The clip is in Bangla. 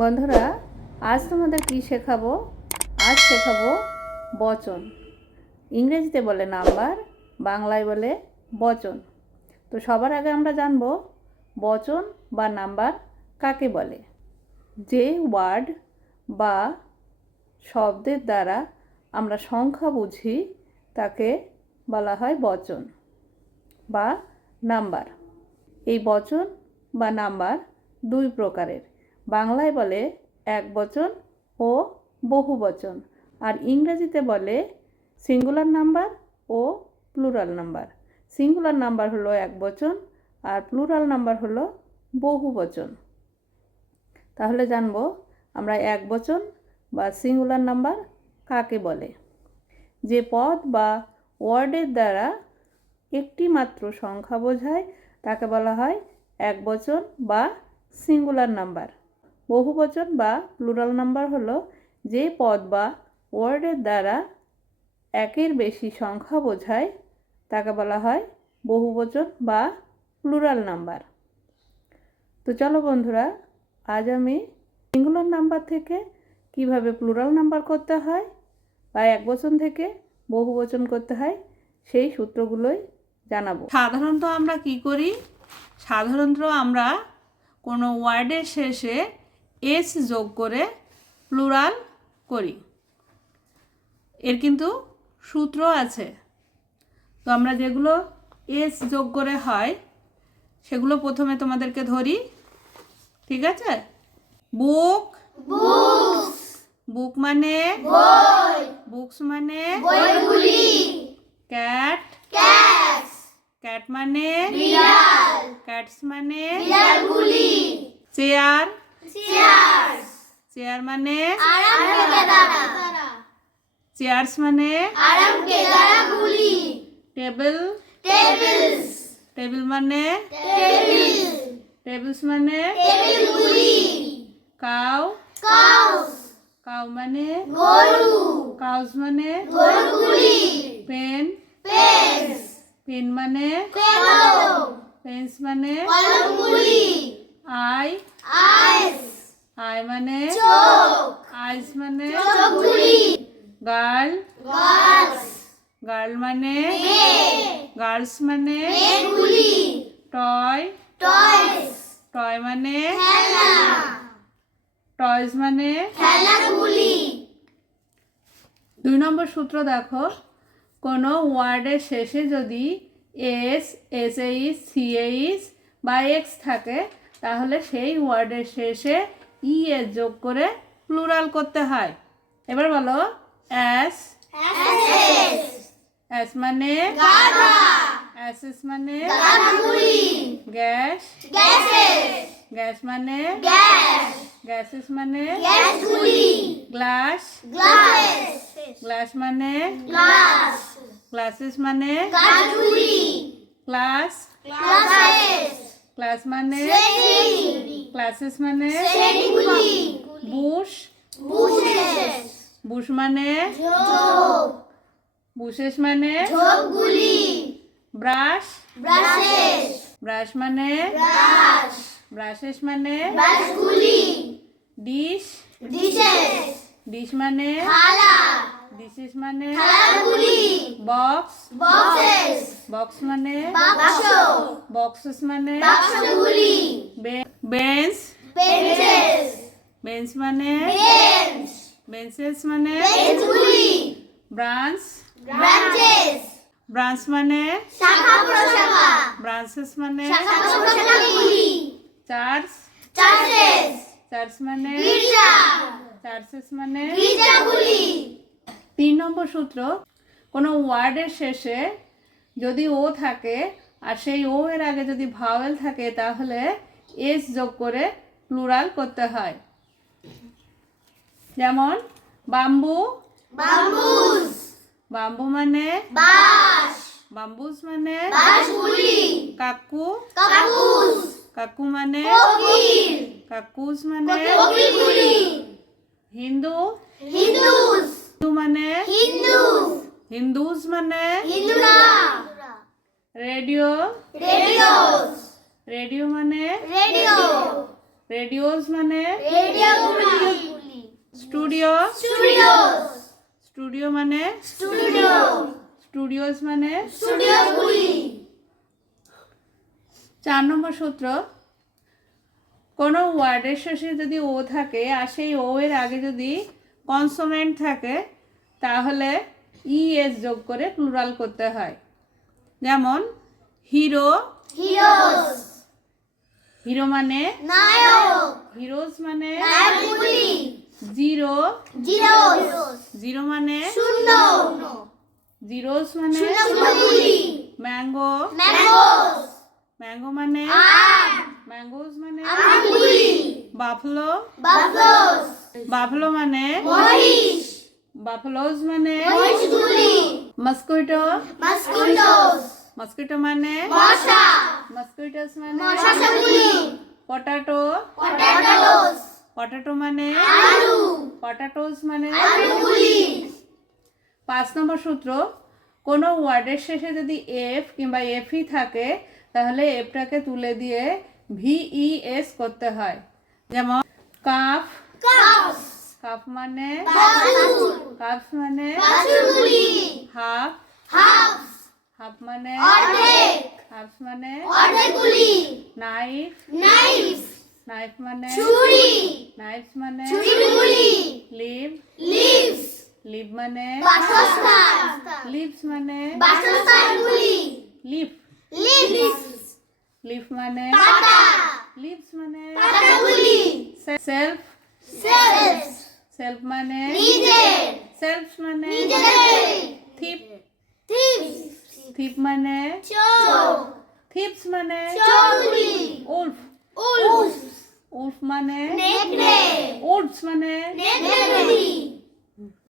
বন্ধুরা, আজ তোমাদের কি শেখাবো? আজ শেখাবো বচন। ইংরেজিতে বলে নাম্বার, বাংলায় বলে বচন। তো সবার আগে আমরা জানব বচন বা নাম্বার কাকে বলে? যে ওয়ার্ড বা শব্দের দ্বারা আমরা সংখ্যা বুঝি, তাকে বলা হয় বচন বা নাম্বার। এই বচন বা নাম্বার দুই প্রকারের। বাংলায় বলে এক বচন ও বহু বচন। আর ইংরেজিতে বলে সিঙ্গুলার নাম্বার ও প্লুরাল নাম্বার সিঙ্গুলার নাম্বার হলো এক বচন আর প্লুরাল নাম্বার হলো বহু বচন। তাহলে জানব আমরা এক বচন বা সিঙ্গুলার নাম্বার কাকে বলে? যে পদ বা ওয়ার্ডের দ্বারা একটি মাত্র সংখ্যা বোঝায়, তাকে বলা হয় এক বচন বা সিঙ্গুলার নাম্বার বহু বচন বা প্লুরাল নাম্বার হলো যে পদ বা ওয়ার্ডের দ্বারা একের বেশি সংখ্যা বোঝায়, তাকে বলা হয় বহু বচন বা প্লুরাল নাম্বার তো চলো বন্ধুরা, আজ আমি সিঙ্গুলার নাম্বার থেকে কীভাবে প্লুরাল নাম্বার করতে হয় বা এক বচন থেকে বহু বচন করতে হয়, সেই সূত্রগুলোই জানাব। সাধারণত আমরা কি করি? সাধারণত আমরা কোনো ওয়ার্ডের শেষে এস যোগ করে প্লুরাল করি। এর কিন্তু সূত্র আছে। তো আমরা যেগুলো এস যোগ করে হয় সেগুলো প্রথমে তোমাদেরকে ধরি। ঠিক আছে? বুক। বুক মানে? বুকস মানে? ক্যাট। ক্যাট মানে? ক্যাটস মানে? চেয়ার। চেয়ার মানে চেয়ার্স মানে টেবিল টেবিল মানে টেবিলস মানে কাউ কাউ মানে কাউস মানে পেন পেন মানে পেন্স মানে আই আইস। আই মানে? চোখ। আইস মানে? গার্ল। গার্ল মানে? গার্লস মানে? টয়। টয়স। টয় মানে? টয়স মানে? দুই নম্বর সূত্র দেখো। কোনো ওয়ার্ডের শেষে যদি S S H C H বা এক্স থাকে তাহলে সেই ওয়ার্ডের শেষে ই এস যোগ করে প্লুরাল করতে হয়। এবার বলো অ্যাস অ্যাস মানে অ্যাসেস মানে গ্যাস। গ্যাস মানে গ্যাসেস মানে গ্লাস। গ্লাস মানে গ্লাসেস মানে ক্লাস। ক্লাস মানে? ক্লাসেস মানে? বুশ বুশ মানে? বুশেস মানে? ব্রাশ ব্রাশ মানে? ব্রাশেস মানে? ডিশ ডিশ মানে? ডিশেস মানে? Box box. মানে? বক্সেস মানে বেঞ্চ বেঞ্চেস বেঞ্চ মানে? বেঞ্চ বেঞ্চেস মানে? বেঞ্চগুলি ব্রাঞ্চ ব্রাঞ্চেস ব্রাঞ্চ মানে? শাখা প্রশাখা। ব্রাঞ্চেস মানে? শাখা প্রশাখাগুলি। চার্চ চার্চ মানে? গির্জা চার্চেস মানে? গির্জাগুলি তিন নম্বর সূত্র কোনো ওয়ার্ডের শেষে যদি ও থাকে আর সেই ও এর আগে যদি ভাওয়েল থাকে তাহলে এস যোগ করে প্লুরাল করতে হয়। যেমন বাম্বু। বাম্বু মানে? বাম্বুস মানে? কাকু। কাকু মানে? কাকুস মানে? হিন্দু। হিন্দু মানে? হিন্দু হিন্দুস মানে? রেডিও রেডিও মানে? রেডিও রেডিওস মানে? Radio studio Studios. স্টুডিও মানে? Studio. স্টুডিওস মানে? Studios গুলি। চার নম্বর সূত্র। কোনো ওয়ার্ডের শেষে যদি ও থাকে আর সেই ও এর আগে যদি কনসোনেন্ট থাকে তাহলে ই এস যোগ করে প্লুরাল করতে হয়। যেমন হিরো Heroes. হিরো মানে নায়ক। হিরোজ মানে নায়কগুলি। Zero Zeros. জিরো মানে শূন্য। জিরোস মানে শূন্যগুলি। Mango Mangoes. ম্যাঙ্গো মানে আম। ম্যাঙ্গোজ মানে আমগুলি। Buffalo Buffaloes. বাফলো মানে মহিষ। বাফলোজ মানে মহিষগুলি। Mosquito Mosquitoes. মস্কুইটো মানে মশা। মস্কুইটোস মানে মশাগুলি। Potato Potatoes. পটাটো মানে আলু। পটাটোস মানে আলুগুলি। পাঁচ নম্বর সূত্র কোনো ওয়ার্ডের শেষে যদি এফ কিংবা এফই থাকে তাহলে এফটাকে তুলে দিয়ে ভিই এস করতে হয় যেমন কাফ Cups. কাফ মানে বাছুর। কাফ মানে বাছুরগুলি। Half Halves. হাফ মানে অর্ধেক। হাফ মানে অর্ধেকগুলি। Knife Knives. নাইফ মানে ছুরি। নাইফ মানে ছুরিগুলি। Leave Leaves. লিভ মানে বাসস্থান। লিভস মানে বাসস্থানগুলি। Leaf Leaves. লিফ মানে পাতা। লিভস মানে পাতাগুলি। Self Cells. সেলফ মানে নিজের। সেলফ মানে নিজেদের। থিপ Thieves. থিপ মানে চোর। থিপস মানে চোরগুলি। Wolf Wolves. উলফ মানে নেকড়ে। উডস মানে নেকড়েগুলি।